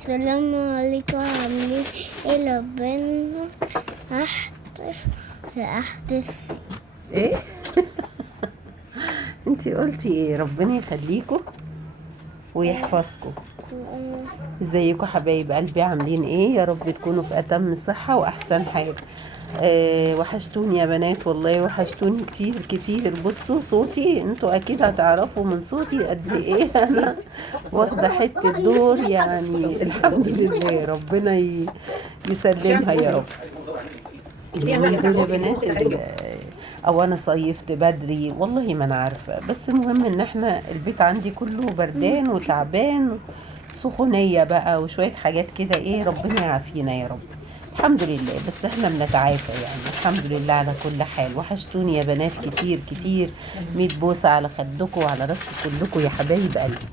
السلام عليكم، عاملين ايه؟ ربنا أحدث ايه؟ انتي قلتي ايه؟ ربنا يخليكم ويحفظكم. ازيكم حبايب قلبي؟ عاملين ايه؟ يا رب تكونوا في اتم صحة واحسن حال. وحشتوني يا بنات، والله وحشتوني كتير كتير. بصوا صوتي، انتوا اكيد هتعرفوا من صوتي قد ايه انا واخده حته دور، يعني الحمد لله. ربنا يسلمها يا رب. اليومين دول يا بنات او انا صيفت بدري والله ما انا عارفه، بس المهم ان احنا البيت عندي كله بردان وتعبان، سخونيه بقى وشويه حاجات كده. ايه، ربنا يعافينا يا رب. الحمد لله، بس احنا بنتعافى يعني، الحمد لله على كل حال. وحشتوني يا بنات كتير كتير. 100 بوسه على خدكم وعلى راسكم كلكم يا حبايب قلبي.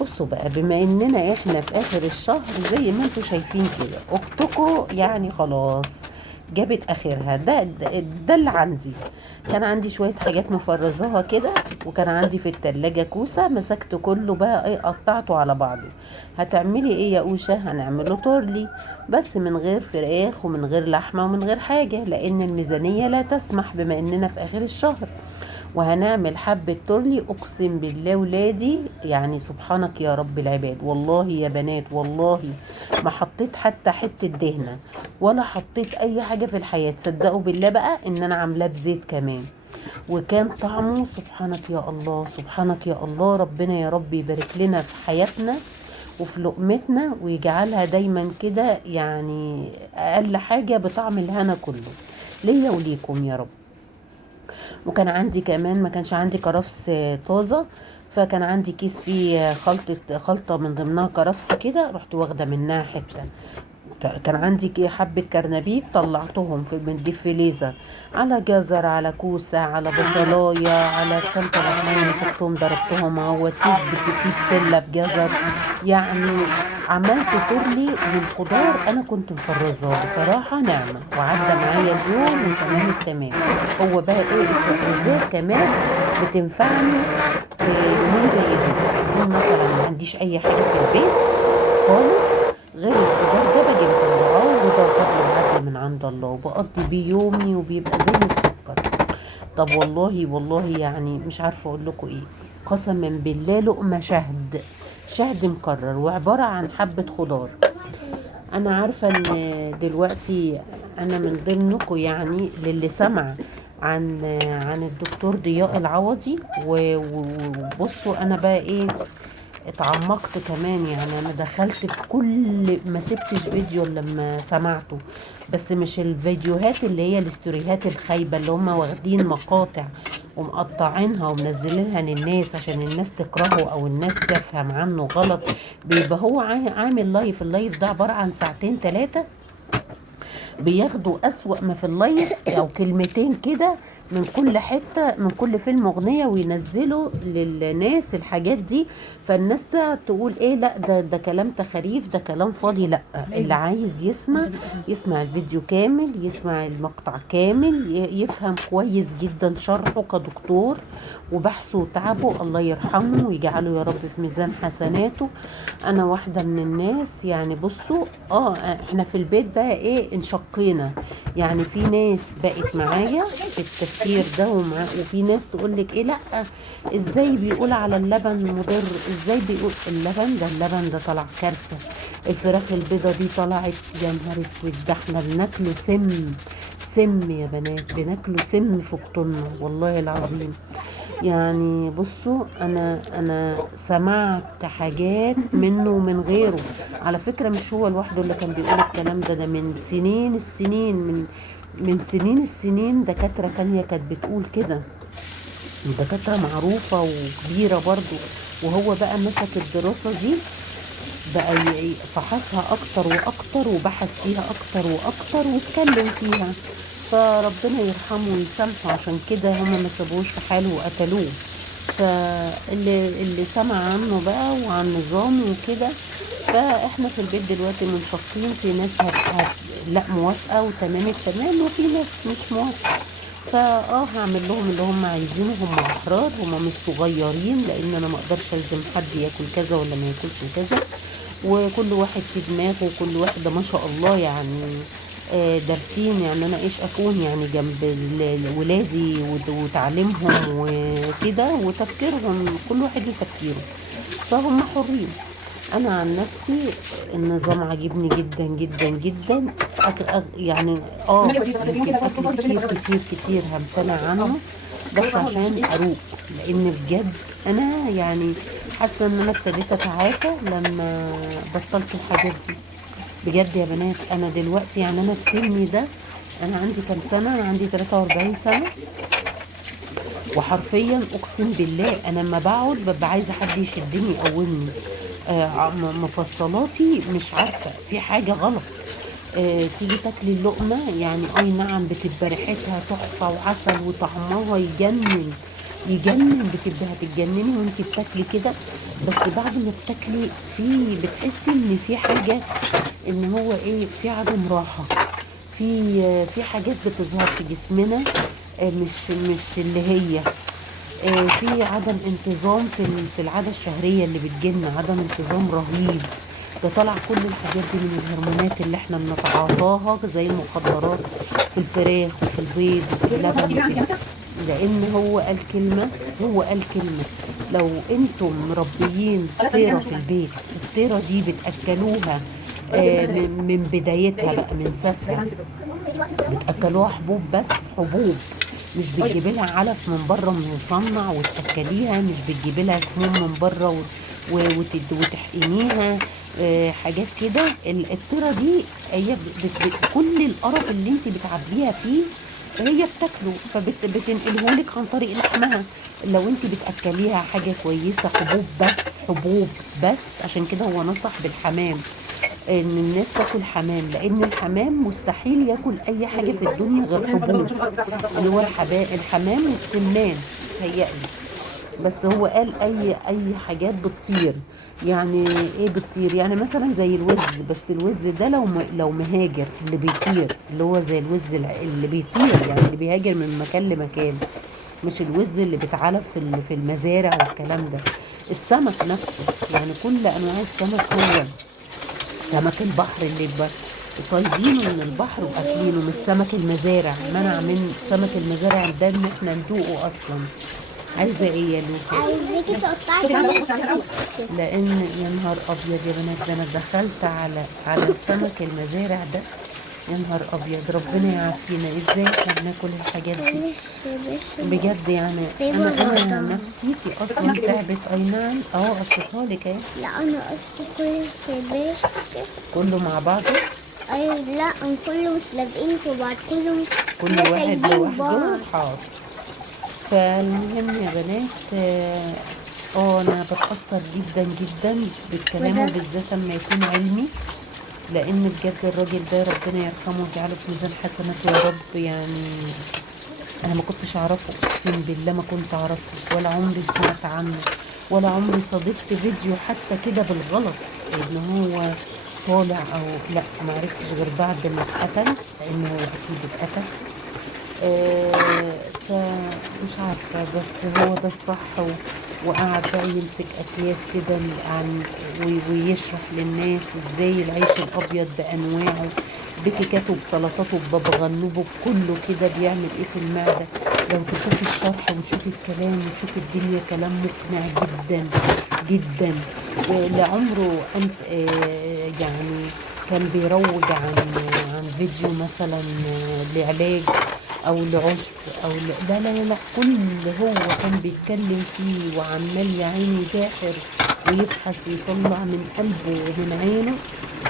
بصوا بقى، بما اننا احنا في اخر الشهر زي ما انتوا شايفين كده، اختكم يعني خلاص جابت اخرها. ده اللي عندي. كان عندي شوية حاجات مفرزاها كده، وكان عندي في التلاجة كوسة، مسكت كله بقى ايه، قطعته على بعضه. هتعملي ايه يا اوشا؟ هنعمله تورلي، بس من غير فراخ ومن غير لحمة ومن غير حاجة، لان الميزانية لا تسمح بما اننا في اخر الشهر. وهنعمل حبة تورلي، اقسم بالله ولادي يعني سبحانك يا رب العباد. والله يا بنات، والله ما حطيت حتى حتة دهنة ولا حطيت اي حاجة في الحياة. تصدقوا بالله بقى ان انا عاملاه بزيت كمان، وكان طعمه سبحانك يا الله، سبحانك يا الله. ربنا يا رب يبارك لنا في حياتنا وفي لقمتنا، ويجعلها دايما كده، يعني اقل حاجة بطعم الهنا كله ليا وليكم يا رب. وكان عندي كمان، ما كانش عندي كرفس طازة، فكان عندي كيس فيه خلطة من ضمنها كرفس كده، رحت واخدة منها حتة. كان عندي حبة كرنبيط، طلعتهم في من الديب فريزر، على جزر، على كوسة، على بصلاية، على كام طماطمية مسكتهم ضربتهم اهو، تيب بسلة بجزر. يعني عملت تورلي والخضار انا كنت مفرزاه بصراحة نعمة، وعدى معايا اليوم وتمام التمام. هو بقى ايه، التفريزات كمان بتنفعني في يومين زي دول. يوم مثلا ما عنديش اي حاجة في البيت خالص غير الخضار ده، باجي مطلعاه، وده فضل وعدل من عند الله، وبقضي بيه يومي وبيبقى زي السكر. طب والله والله يعني مش عارفه اقول لكم ايه، قسما بالله لقمه شهد، شهد مكرر، وعباره عن حبه خضار. انا عارفه ان دلوقتي انا من ضمنكم، يعني للي سمع عن الدكتور ضياء العوضي. وبصوا انا بقى ايه، اتعمقت كمان، يعني انا دخلت في كل، ما سبتش فيديو إلا لما سمعته. بس مش الفيديوهات اللي هي الاستوريهات الخايبة اللي هم واخدين مقاطع ومقطعينها ومنزلينها للناس عشان الناس تكرهه او الناس تفهم عنه غلط. بيبقى هو عامل لايف، اللايف ده عبارة عن ساعتين ثلاثة، بياخدوا أسوأ ما في اللايف أو كلمتين كده من كل حتة، من كل فيلم أغنية، وينزلوا للناس الحاجات دي. فالناس تقول إيه، لا ده كلام تخاريف، ده كلام فاضي. لا، اللي عايز يسمع الفيديو كامل، يسمع المقطع كامل، يفهم كويس جدا شرحه كدكتور وبحثه وتعبه. الله يرحمه ويجعله يا رب في ميزان حسناته. انا واحده من الناس، يعني بصوا، احنا في البيت بقى ايه، انشقينا. يعني في ناس بقت معايا في التفكير ده، وفي ناس تقول لك ايه، لا ازاي بيقول على اللبن مضر، ازاي بيقول اللبن ده طلع كارثه. الفراخ البيضه دي طلعت، يا نهار اسود، ده احنا بناكله سم يا بنات، بناكله سم في بطننا والله العظيم. يعني بصوا، انا سمعت حاجات منه ومن غيره. على فكرة مش هو لوحده اللي كان بيقول الكلام ده من سنين السنين، من سنين السنين دكاترة تانية كانت بتقول كده، دكاترة معروفة وكبيرة برضو. وهو بقى مسك الدراسة دي بقى فحصها اكتر واكتر، وبحث فيها اكتر واكتر، واتكلم فيها. فربنا يرحمه ويسامحه، عشان كده هما ما سابوش في حاله وقتلوه. فاللي سمع عنه بقى وعن نظامه وكده، فاحنا في البيت دلوقتي منشقين. في ناس لا موافقة وتمام التمام، وفي ناس مش موافقة. هعمل لهم اللي هم عايزينه، هم احرار، هم مش صغيرين، لان انا ما اقدرش الزم حد ياكل كذا ولا ما ياكلش كذا. وكل واحد في دماغه، وكل واحدة ما شاء الله يعني دارسين. يعني انا ايش اكون يعني جنب ولادي وتعليمهم وكده وتفكيرهم، كل واحد له تفكيره، فهم حرين. انا عن نفسي النظام عاجبني جدا جدا جدا. يعني يمكن اكل كتير كتير كتير همتنع عنه، بس عشان اروق. لان بجد انا يعني حاسه ان انا ابتديت اتعافى لما بطلت الحاجات دي. بجد يا بنات انا دلوقتي يعني انا في سني ده، انا عندي كام سنه؟ انا عندي 43 سنه، وحرفيا اقسم بالله انا لما بقعد ببقى عايزه حد يشدني يقومني. مفصلاتي مش عارفه في حاجه غلط. تيجي تاكلي اللقمه يعني اي نعم بتبقى ريحتها تحفه وعسل وطعمها يجنن يجنن، بتبقى هتتجنني وانت بتاكلي كده. بس بعد ما بتاكلي بتحسي ان في حاجه، ان هو ايه، في عدم راحه، في حاجات بتظهر في جسمنا مش اللي هي في عدم انتظام في العادة الشهرية اللي بتجيلنا، عدم انتظام رهيب. ده طلع كل الحاجات دي من الهرمونات اللي احنا بنتعاطاها زي المخدرات في الفراخ وفي البيض وفي اللبن وكده. لان هو قال كلمة لو انتم مربيين فطيرة في البيت، الفطيرة دي بتأكلوها من بدايتها بقى، من ساسها بتأكلوها حبوب، بس حبوب، مش بتجيبي لها علف من بره مصنع وتأكليها، مش بتجيبي لها سموم من بره وتحقنيها حاجات كده. الفطيرة دي هي كل القرف اللي انت بتعبيها فيه هي بتاكله، فبتنقلهولك عن طريق لحمها. لو انت بتاكليها حاجه كويسه، حبوب بس، حبوب بس. عشان كده هو نصح بالحمام، ان الناس تاكل حمام، لان الحمام مستحيل ياكل اي حاجه في الدنيا غير حبوب، اللي هو الحمام والسمان هيقلي. بس هو قال اي حاجات بتطير. يعني ايه بتطير؟ يعني مثلا زي الوز، بس الوز ده لو مهاجر اللي بيطير، اللي هو زي الوز اللي بيطير، يعني اللي بيهاجر من مكان لمكان، مش الوز اللي بيتعلف في المزارع والكلام ده. السمك نفسه، يعني كل انواع السمك، هو سمك البحر اللي صايدينه من البحر واكلينه، مش سمك المزارع. منع من سمك المزارع ده ان احنا ندوقه اصلا. عايزه ايه يا لوكا؟ عايزاكي تقطعي كمان. لان يا نهار ابيض يا بنات، ده انا دخلت على سمك المزارع ده. يا نهار ابيض، ربنا يعافينا، ازاي احنا بناكل الحاجات دي؟ بجد يعني انا نفسيتي اصلا تعبت. اي نعم، قصتها لك اهي. لا انا قصدي كل الشباب كله مع بعضه، ايوه. لا كله مش لازقين في بعض، كله كل كله واحد سايبين لوحده. بعض. حاضر. فالمهم يا بنات انا بتأثر جدا جدا بالكلام، وده وبالذات لما يكون علمي. لان بجد الراجل ده ربنا يرحمه ويجعله في ميزان حسناته يا رب. يعني انا ما كنتش اعرفه، اقسم بالله ما كنت اعرفه، ولا عمري سمعت عنه، ولا عمري صادفت فيديو حتى كده بالغلط ان هو طالع او لا. ما عرفتش غير بعد ما اتقتل، لان هو اكيد اتقتل. فمش عارفة، بس هو ده الصح. وقعد بقى يمسك أكياس كده عن ويشرح للناس ازاي العيش الأبيض بأنواعه، بكيكاته، بسلطاته، ببغنوجه، كله كده بيعمل ايه في المعدة. لو تشوفي الشرح وتشوفي الكلام وتشوفي الدنيا، كلام مقنع جدا جدا. لعمره أنت يعني كان بيروج عن فيديو مثلا لعلاج او لعشب او لا لا لا، كل هو كان بيتكلم فيه وعمال يا عيني يداحر ويبحث ويطلع من قلبه ومن عينه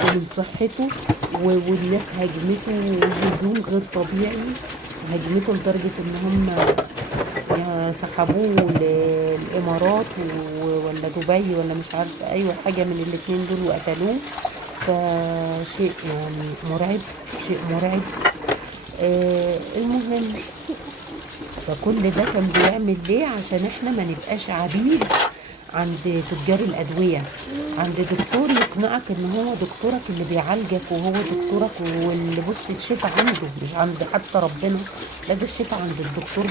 ومن صحته. والناس هاجمته هجوم غير طبيعي، هاجمته لدرجة ان هم سحبوه الامارات ولا دبي ولا مش عارفه، ايوه حاجه من الاتنين دول، وقتلوه. فشيء يعني مرعب، شيء مرعب. المهم، فكل ده كان بيعمل ليه؟ عشان احنا ما نبقاش عبيد عند تجار الادويه، عند دكتور يقنعك ان هو دكتورك اللي بيعالجك، وهو دكتورك، واللي بص الشفاء عنده مش عند حتى ربنا. لا، ده الشفاء عند الدكتور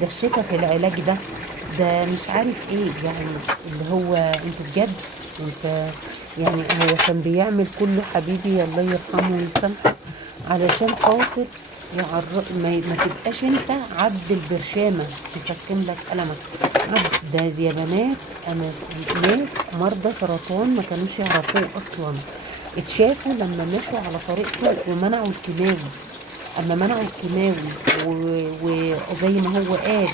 ده الشفاء في العلاج ده مش عارف ايه يعني. اللي هو انت بجد انت يعني هو كان بيعمل كله حبيبي الله يرحمه ويسامحه علشان خاطر ما تبقاش انت عبد البرشامه تسكن لك قلمك. عبد ده يا بنات، انا ناس مرضى سرطان ما كانوش يعرفوه اصلا، اتشافوا لما مشوا على طريقته ومنعوا الكيماوي. اما منعوا الكيماوي وزي ما هو قال،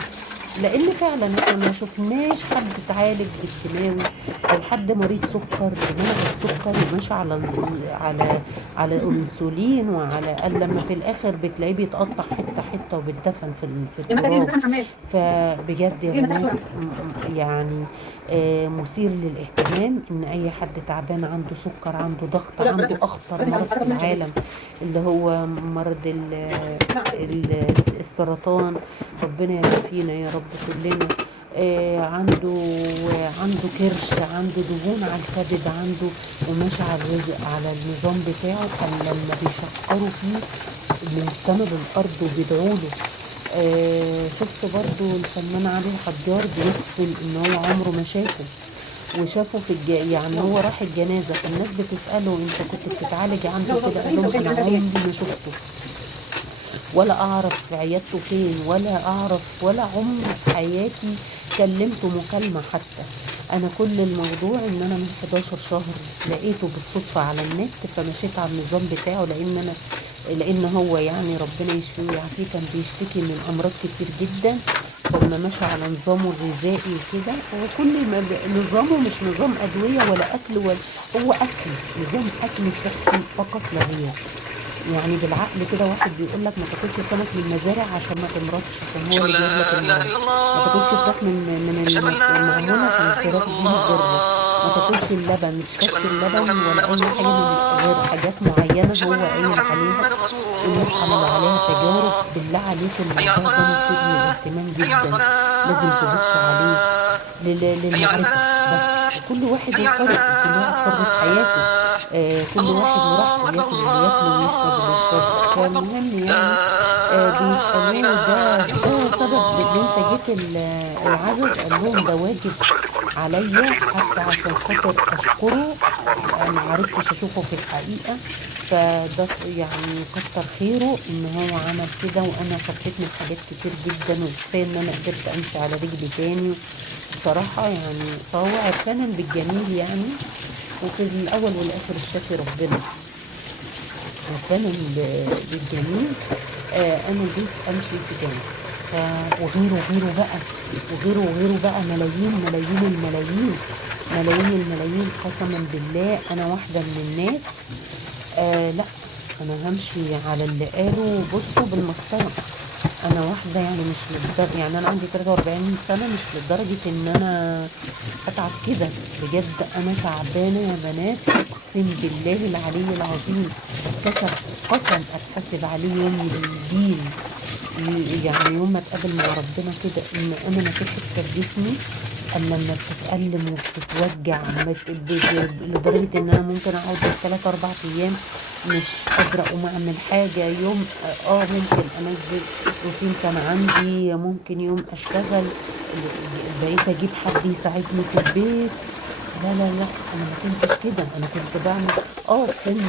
لان فعلا احنا ما شفناش حد اتعالج بالكيماوي او حد مريض سكر منع السكر وماشي على انسولين قال لما في الاخر بتلاقيه بيتقطع حته حته وبيتدفن في التراب. فبجد يا بنات يعني مثير للاهتمام ان اي حد تعبان عنده سكر، عنده ضغط، عنده اخطر مرض في العالم اللي هو مرض السرطان، ربنا يعافينا يا رب كلنا. عنده كرش، عنده دهون على الكبد، عنده وماشي على النظام بتاعه. كان لما بيشكروا فيه من السما للارض وبيدعوا له. شفت برضو الفنان علي الحجار بيحسن ان هو عمره ما شافه، وشافه يعني هو راح الجنازه فالناس بتساله انت كنت بتتعالج عنده كده؟ قال لهم انا عمري ما شفته ولا اعرف عيادته فين ولا عمري في حياتي كلمته مكالمه حتى. انا كل الموضوع ان انا من 11 شهر لقيته بالصدفه على النت فمشيت على النظام بتاعه، لان هو يعني ربنا يشفيه ويعافيه كان بيشتكي من امراض كتير جدا. فلما مشى على نظامه الغذائي وكده، هو كل ما نظامه مش نظام ادويه ولا اكل، ولا هو اكل، نظام اكل صحي فقط لا غير. يعني بالعقل كده واحد بيقول لك ما تاكلش سمك من المزارع عشان ما تمرضش، عشان هو اللي بيجيب لك المرض. ما تاكلش فراخ من المعمول عشان الفراخ دي مضره. ما تاكلش اللبن، مش شرب اللبن ولا اي حاجه من غير حاجات معينه هو قايل عليها. الناس عملوا عليها تجارب. بالله عليك الموضوع ده مثير للاهتمام جدا، لازم تبصوا عليه للمعرفه. بس كل واحد وحر، كل واحد حر في حياته. كل واحد وراحته، ياكل اللي ياكله ويشرب اللي يشربه. فالمهم يعني بيسألوه ده سبب ان انت جيت العدد؟ قال لهم ده واجب عليا حتى عشان خاطر اشكره، انا معرفتش اشوفه في الحقيقة. فده يعني كتر خيره ان هو عمل كده، وانا خفيت من حاجات كتير جدا، وكفايه ان انا قدرت امشي على رجلي تاني بصراحة. يعني فهو عرفانا بالجميل يعني، وفي الاول والاخر الشافي ربنا عرفانا بالجميل. انا جيت امشي في جنب وغيره بقى، وغيره بقى، ملايين ملايين الملايين، ملايين الملايين. قسما بالله انا واحدة من الناس لا، انا همشي على اللي قالوا بصوا بالمسطرة. انا واحدة يعني مش للدرجة، يعني انا عندي 43 سنة، مش لدرجة ان انا اتعب كده. بجد انا تعبانة يا بنات، اقسم بالله العلي العظيم. قسم اتحسب عليه يوم الدين، يعني يوم ما اتقابل مع ربنا كده، ان انا ما كنتش في جسمي اما لما بتتألم وبتتوجع لدرجة ان انا ممكن اقعد 3-4 ايام مش قادرة اقوم اعمل حاجة. يوم ممكن انزل روتين كان عندي، ممكن يوم اشتغل، بقيت اجيب حد يساعدني في البيت. لا انا ما كنتش كده، انا كنت بعمل سن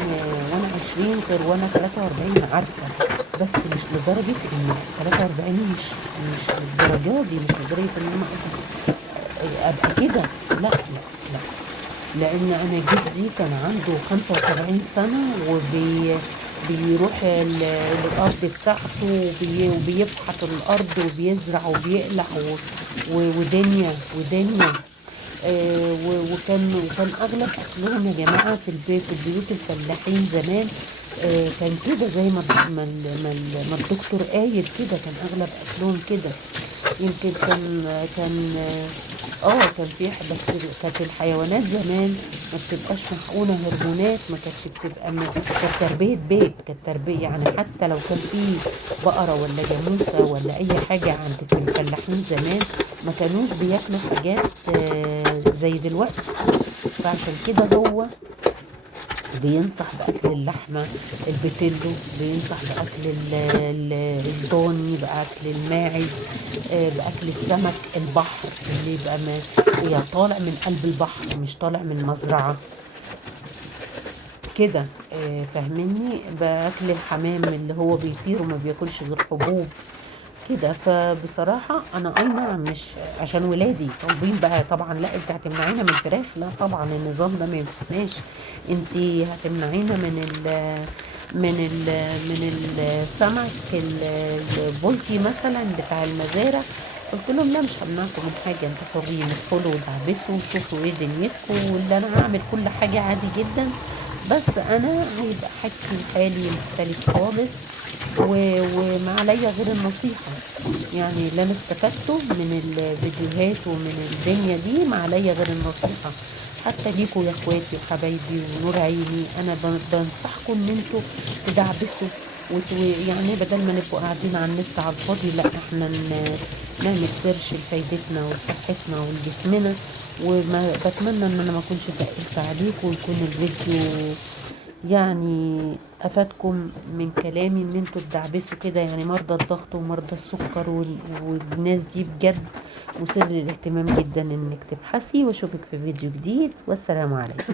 وانا 20 غير وانا 43 عارفة، بس مش لدرجة ان 43 مش للدرجة دي، مش لدرجة ان انا ابقى كده. لا لان انا جدي كان عنده 75 سنة بيروح الارض بتاعته وبيفحط الارض وبيزرع وبيقلع ودنيا وكان اغلب اكلهم يا جماعه في البيوت الفلاحين زمان. كان كده زي ما الدكتور قايل كده، كان اغلب اكلهم كده. يمكن كان في، بس كانت الحيوانات زمان ما بتبقاش محقونه هرمونات، ما كانتش بتبقى كانت تربيه بيت، كانت تربيه يعني. حتى لو كان في بقره ولا جاموسه ولا اي حاجه عند في الفلاحين زمان، ما كانوش بياكلوا حاجات زي دلوقتي. فعشان كده هو بينصح بأكل اللحمة البيتيلو، بينصح بأكل الضاني، بأكل الماعز، بأكل السمك البحر اللي يبقى يعني طالع من قلب البحر مش طالع من المزرعة كده. فاهميني؟ بأكل الحمام اللي هو بيطير وما بياكلش غير حبوب كده. فبصراحة أنا أي نعم مش عشان ولادي طالبين بقى طبعا، لا أنت هتمنعينا من الفراخ، لا طبعا النظام ده ما ينفعناش، أنت هتمنعينا من السمك البلطي مثلا بتاع المزارع. قلت لهم لا مش همنعكم من حاجة، انتوا حرين ادخلوا ودعبسوا وشوفوا ايه دنيتكم، واللي انا هعمل كل حاجة عادي جدا، بس انا هيبقى حاجتي حالي مختلف خالص وما عليا غير النصيحة. يعني اللي انا استفدته من الفيديوهات ومن الدنيا دي ما عليا غير النصيحة، حتى ليكوا يا اخواتي وحبايبي ونور عيني. انا بنصحكم ان انتوا تدعبسوا يعني بدل ما نبقوا قاعدين على النت على الفاضي، لا احنا نعمل سيرش لفايدتنا وصحتنا ولجسمنا. وما بتمنى ان انا ما اكونش تقلت عليكم ويكون الفيديو يعني افادكم من كلامي ان انتوا تدعبسوا كده. يعني مرضى الضغط ومرضى السكر والناس دي بجد مثير للاهتمام جدا انك تبحثي. واشوفك في فيديو جديد، والسلام عليكم.